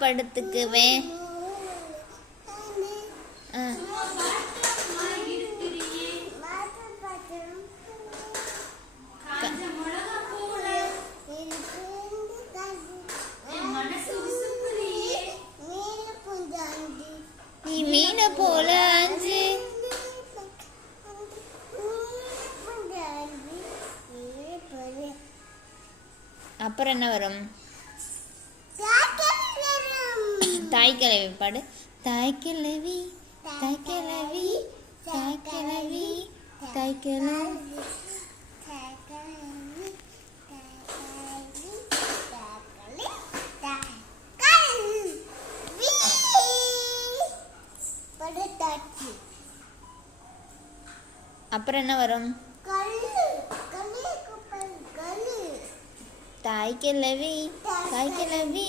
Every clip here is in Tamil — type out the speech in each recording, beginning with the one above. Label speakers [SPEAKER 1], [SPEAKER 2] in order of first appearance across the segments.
[SPEAKER 1] படுத்துக்குவேன். ஆ. நீ மீனை போல அஞ்சு. அப்புறம் என்ன வரும்? தாய் கிழவி பாடு தாய் கிழவி தாய் கிழவி தாய் கிழவி தாய் கிழவி அப்புறம் என்ன வரும்? தாய் கிழவி தாய் கிழவி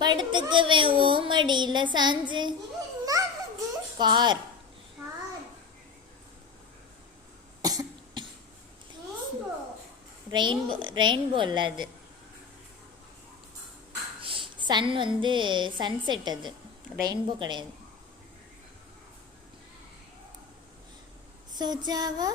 [SPEAKER 1] படுத்துக்கவே ஓமடியில் சாஞ்சு. கார். ரெயின்போ ரெயின்போ இல்லை அது. சன் வந்து சன்செட் அது. ரெயின்போ கிடையாது. சோஜாவா